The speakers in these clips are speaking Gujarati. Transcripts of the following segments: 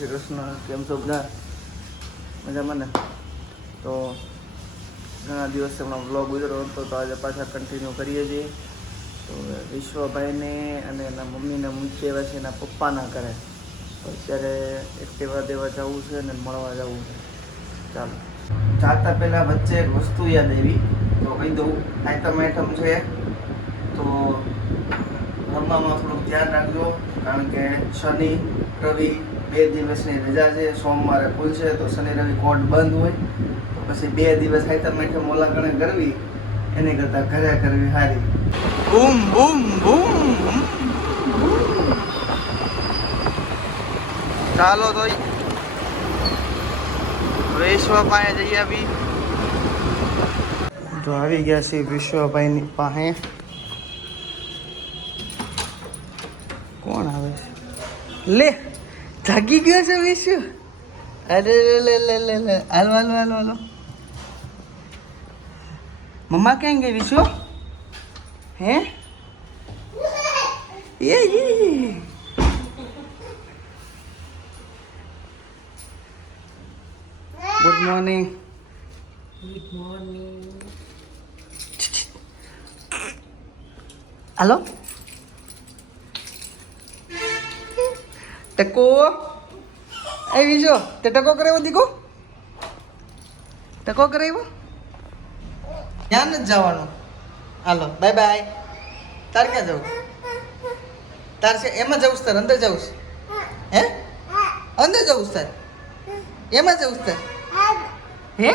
શ્રી કૃષ્ણ. કેમ છો બધા? મજામાં ને? તો ઘણા દિવસથી હમણાં વ્લોગ ગુજરો હતો, તો આજે પાછા કન્ટિન્યુ કરીએ છીએ. તો વિશ્વભાઈને અને એના મમ્મીને મૂકી આવ્યા છે એના પપ્પાના ઘરે. તો અત્યારે એક્ટિવા દેવા જવું છે અને મળવા જવું છે. ચાલો. જાતા પહેલાં વચ્ચે એક વસ્તુ યાદ આવી, તો કહી દઉં. આઈટમ છે, તો રમવામાં થોડુંક ધ્યાન રાખજો, કારણ કે શનિ રવિ 2 દિવસની રજા છે. સોમવારે ખુલશે, તો શનિ રવિ કોર્ટ બંધ હોય. તો પછી 2 દિવસ આઈટમ મોલાગણે કરવી એની કરતાં ઘરે કરવી સારી. બૂમ બૂમ બૂમ. ચાલો તો વિશ્વભાઈ જઈ આવી. તો આવી ગયા છે વિશ્વભાઈની પાસે. કોણ આવે છે? લે, જાગી ગયો છે વિશ્વ. અરે લે લે લે લે, હાલો હાલો હાલો હાલો. મમ્મા ક્યાં ગઈ વિશ્વ? હે એ ગુડ મોર્નિંગ. Good morning. હાલો ટકો. એ વિશો તે ટકો કરાવ્યો દીકો? ટકો કરાવ્યો? ત્યાં નથી જવાનું. હાલો બાય બાય. તાર ક્યાં જવું? તાર છે એમાં જવું છે? તાર અંદર જવું છે? હે અંદર જવું છે? તાર એમાં જવું છે? તાર હે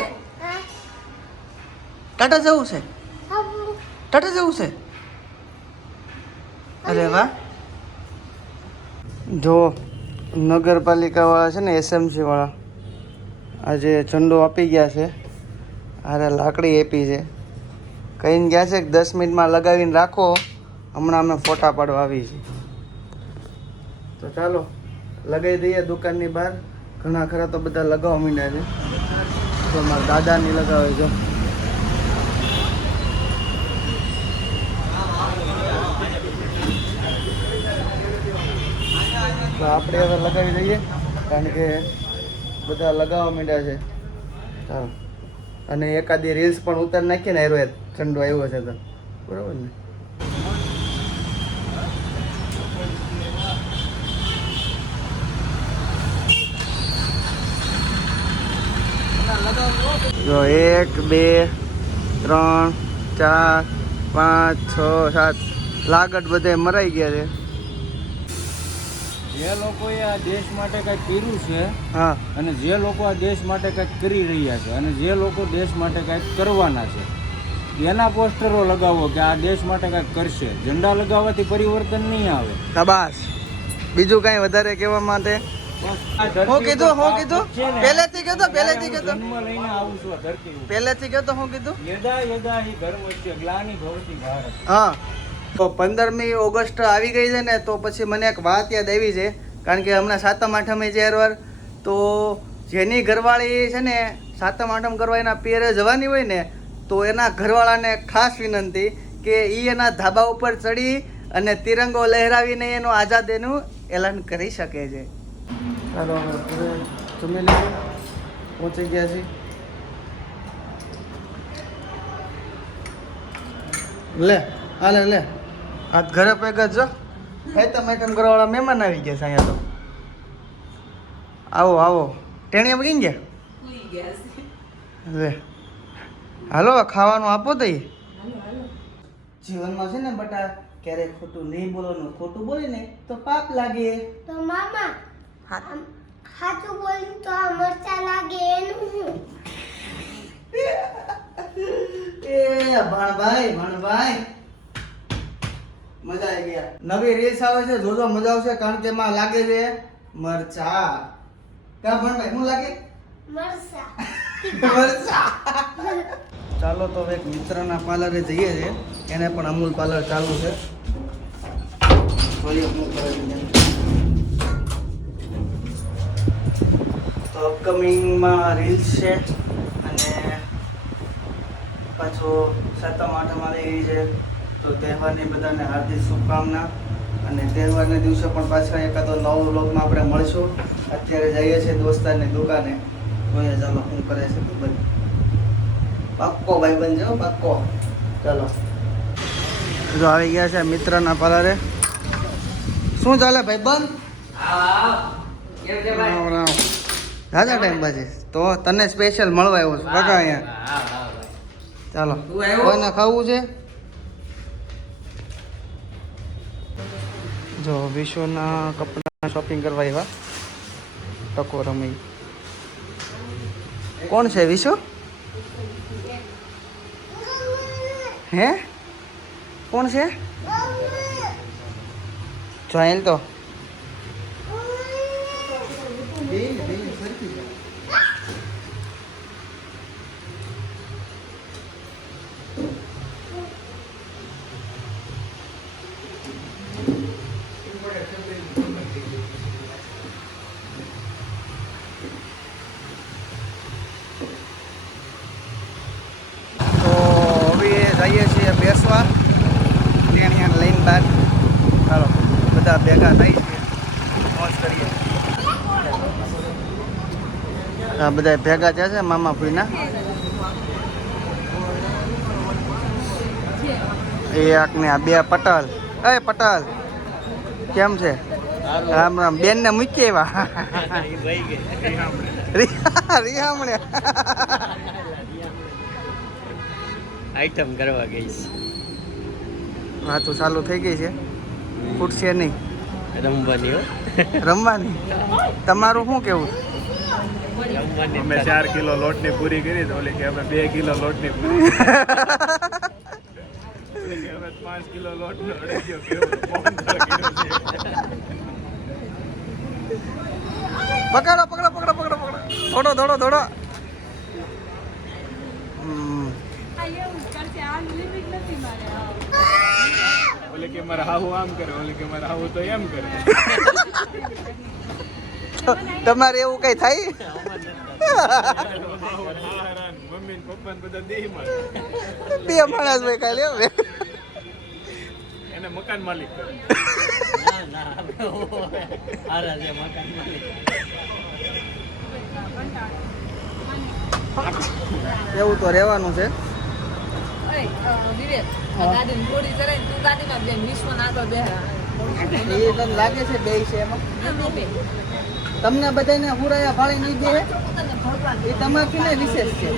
ટાટા જવું છે? ટાટા જવું છે? અરે વાહ. જો નગરપાલિકાવાળા છે ને, એસએમસી વાળા આજે ઝંડો આપી ગયા છે. અરે લાકડી આપી છે, કહીને ગયા છે કે 10 મિનિટમાં લગાવીને રાખો, હમણાં અમે ફોટા પાડવા આવી છીએ. તો ચાલો લગાવી દઈએ દુકાનની બહાર. ઘણા ખરા તો બધા લગાવવા માંડ્યા છે. તો મારા દાદાની લગાવે છે. તો આપણે હવે લગાવી દઈએ, કારણ કે બધા લગાવવા માંડ્યા છે. ચાલો, અને એકાદી રીલ્સ પણ ઉતારી નાખીએ ને. હેરો ઠંડો આવ્યો છે તો બરાબર ને. જો 1 2 3 4 5 6 7 લાગટ બધે મરાઈ ગયા છે. જે લોકોએ આ દેશ માટે કંઈક કર્યું છે, હા, અને જે લોકો આ દેશ માટે કંઈક કરી રહ્યા છે, અને જે લોકો દેશ માટે કંઈક કરવાના છે, એના પોસ્ટરો લગાવો કે આ દેશ માટે કંઈક કરશે. ઝંડા લગાવવાથી પરિવર્તન નહીં આવે. શાબાશ. બીજું કાંઈ વધારે કહેવા માટે? હું કીધું પહેલેથી કહેતો જન્મ લઈને આવું છું આ ધરતી ઉપર. પહેલેથી કહેતો હું કીધું? યદા યદા હિ ધર્મસ્ય ગ્લાનિ ભવતિ ભારત. હા. તો 15મી ઓગસ્ટ આવી ગઈ છે ને, તો પછી મને એક વાત યાદ આવી છે. કારણ કે હમણાં 7મ 8મ છે વાર. તો જેની ઘરવાળી છે ને 7મ 8મ કરવા એના પિયરે જવાની હોય ને, તો એના ઘરવાળાને ખાસ વિનંતી કે એ એના ધાબા ઉપર ચડી અને તિરંગો લહેરાવીને એનું આઝાદીનું એલાન કરી શકે છે. ચાલો હવે જમી લઈએ. પહોંચી ગયા છીએ. લે હાલે લે, આજ ઘરે ભેગા જો. મેટમ કરવાવાળા મહેમાન આવી ગયા છે અહીંયા. તો આવો આવો. ટેણીયા કઈ ગયા? લે હાલો ખાવાનું આપો તો. જીવનમાં છે ને બટા, ક્યારેક ખોટું નહીં બોલવાનું. ખોટું બોલીને તો પાપ લાગે. તો મામા હાચું બોલી તો મરચા લાગે એનું શું? એ ભણભાઈ મજા આવી ગયા. નવી રીલ્સ આવે છે, જોજો મજા આવશે. કારણ કે એમાં લાગે છે મરચા. કા ભણભાઈ શું લાગે? મરચા. ચાલો તો એક મિત્રના પાર્લરે જઈએ છે. એને પણ અમૂલ પાર્લર ચાલુ છે. જોઈએ શું કરે છે. તો અપકમિંગમાં રીલ્સ છે, અને પાછો 7મ 8મ આવી ગઈ છે. તો તહેવારની બધાને હાર્દિક શુભકામના. અને તહેવારના દિવસે પણ પાછા એકાદો નવો વ્લોગમાં આપણે મળશું. અત્યારે જઈએ છીએ દોસ્તારની દુકાને. જોઈએ ચાલો શું કરે છે ભાઈ. પાક્કો ભાઈબંધ છે પાક્કો. ચાલો જો આવી ગયા છે મિત્રના પાર્લરે. શું ચાલે ભાઈબંધ? રાજા ટાઈમ પછી તો તને સ્પેશિયલ મળવા આવ્યો છું બકા અહીંયા. ચાલો કોઈને ખાવું છે? જો વિશ્વના કપડા શોપિંગ કરવા આવ્યા. ટકો રમી. કોણ છે વિશ્વ? હે કોણ છે? જોયેલ તો જઈએ છીએ બેસવા ત્યાં લઈને બહાર. ચાલો બધા ભેગા થઈ છીએ, મોજ કરીએ. આ બધા ભેગા થયા છે મામા ફૂઈના. એ આકને આ બે પટેલ. એ પટેલ કેમ છે? રામ રામ. બેન ને મૂકી આવ્યા રિહામણે આઈટમ કરવા ગઈ છે. વાતો ચાલુ થઈ ગઈ છે. ફૂટશે નહીં રમવાની હો. રમવાની. તમારું શું કેવું? રમવાની અમે 4 કિલો લોટની પૂરી કરી તો ઓલી કે અમે 2 કિલો લોટની પૂરી કરી. ઓલી કે અમે 5 કિલો લોટનો અડ્યો કેવો 15 કિલો છે. પકડો પકડો પકડો પકડો પકડો. થોડો થોડો થોડો. ઓલી કે મારા હાહુ આમ કરે, ઓલી કે મારા હાહુ તો એમ કરે. તમારે એવું કઈ થાય? મમ્મી ને પપ્પા ને બધા દેહમાં બે માણસ ભાઈ કાલે એને મકાન માલિક કરે. આરા છે મકાન માલિક. એવું તો રહેવાનું છે. એ તને લાગે છે બે છે એમાં? તમને બધાને હુરાયા ભાળી નહીં દે એ તમારે ને વિશેષ છે.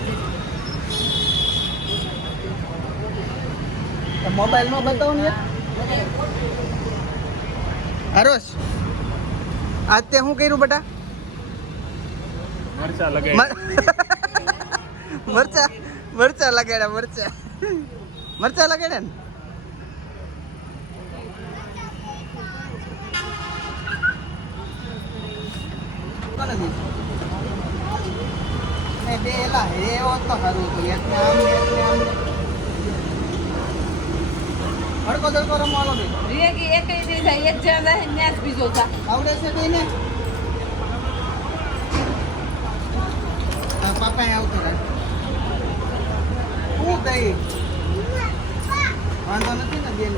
મોબાઈલ નો બતાવો ને. હરોશ આજ તે શું કર્યું બેટા? મરચા લગાય. મરચા મરચા લગાડ્યા. મરચા મરચા લગાડ્યા ને. બે એલા એવો તો ખરું હતું. એકને આમ ને એકને આમ. હડકો દડકો રમવાનો બે. આવડે છે બેને? પાપા આવતો રહે. શું કઈ વાંધો નથી ને બેન?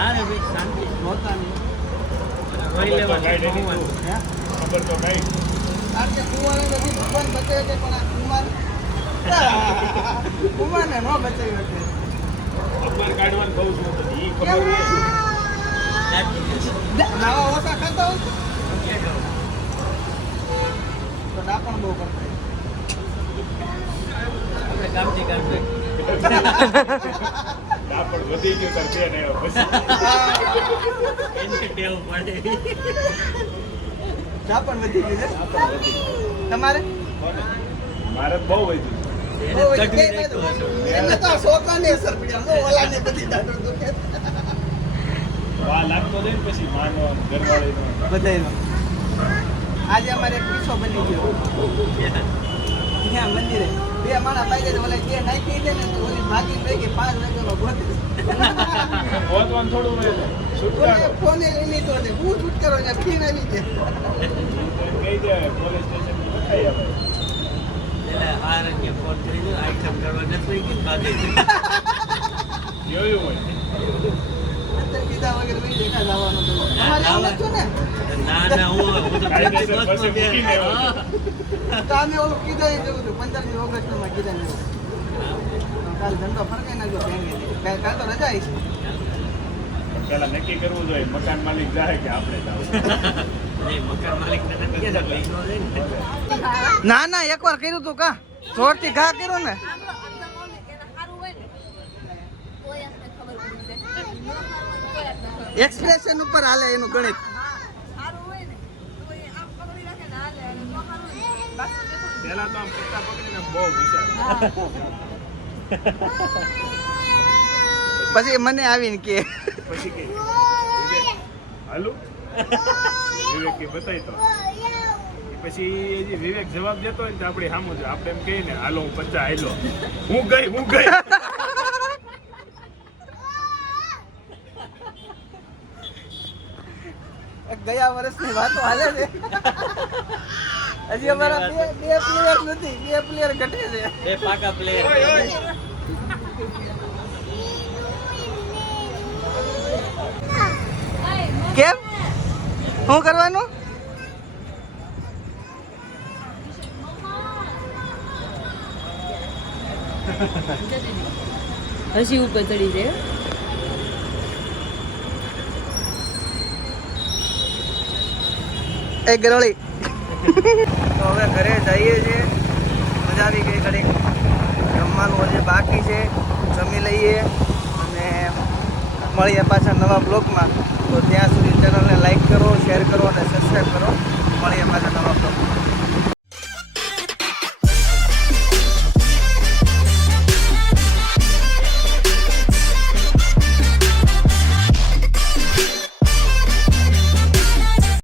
આરે ભાઈ શાંતિ હોતા નહીં. રોઈ લેવાનું. ખબર તો કઈ આજે કુંવારે બધી ભગવાન બચાવે છે પણ આ કુંવારને ન બચાવ્યો છે. ખબર કાઢવાનું બહુ શું હતી ઈ ખબર નાવા ઓછા ખાતા હોય તો ડાપણ બહુ કરતા હોય. આપણે કામથી કામ ના પણ વધી ગયું તાર બેન આવ્યો પછી એને ટેવ પડે. ડાપણ વધી ગયું છે તમારે? મારે બહુ વધ્યું. એને ચટણી નાખ્યું હતું. એમને તો છોકરાને અસર પડી. આમ તો ઓલાને બધી દાઢો દુખે વા લાગતો જાય ને પછી માનો ઘરવાળીનો બધાયનો. આજે અમારે એક કિસ્સો બની ગયો ત્યાં મંદિરે. બે માણા પાઈ ગયા. ઓલા બે નાખી દે ને તો ઓલી ભાગીને રહી ગઈ. 5 વાગ્યાનો ગોતી. પહોંચવાનું થોડું રહે છે છૂટકારો ફોને લઈ લીધો છે. હું છુટકારો ને ફીણ આવી છે. કહી દે પોલીસ સ્ટેશન બતાવી આપણે. એટલે આરણ્ય ફોન કરી દો આઈટમ કરવા નથી ગઈ બાકી જોયું હોય અત્યારે કીધા વગર વહી જાય ક્યાં જવાનું તો તમારે એવું નથી ને ના હું તો પ્રેમથી બસમાં બેઠો. તો અમે ઓલું કીધા એ જવું હતું 15મી ઓગસ્ટમાં કીધા ને કાલ ધંધો ફરકાઈ નાખ્યો કાલ તો રજા છે પેલા નક્કી કરવું જોઈએ મકાન માલિક જાય કે આપણે જાવ નહીં, મકાન માલિકને નથી કહેતા, પૈસો દે ને. ના ના એકવાર કર્યું તું કા જોરથી ઘા કર્યું ને એક્સપ્રેશન ઉપર હાલે એનું ગણિત પેલા તો આમ પત્તા પકડીને બહુ વિચાર પછી મને આવીને કે પછી કે વિવેક હાલો વિવેક કે બતાય તો પછી એ જે વિવેક જવાબ દેતો હોય ને તો આપણે સામું જ આપણે એમ કહીએ ને હાલો હું 50 હાલો હું ગઈ ગયા વર્ષની વાતો હાલે છે હજી અમારા બે પ્લેયર નથી 2 પ્લેયર ઘટે છે બે પાકા પ્લેયર. કેમ શું કરવાનું હસી ઉપર ચડી જાય. એ ગરોળી તો હવે ઘરે જઈએ છીએ મજા આવી ગઈ ઘડી જમવાનું હજી બાકી છે જમી લઈએ અને મળીએ પાછા નવા બ્લોગમાં તો ત્યાં સુધી ચેનલને લાઈક કરો શેર કરો અને સબસ્ક્રાઈબ કરો મળીએ પાછા નવા બ્લોગમાં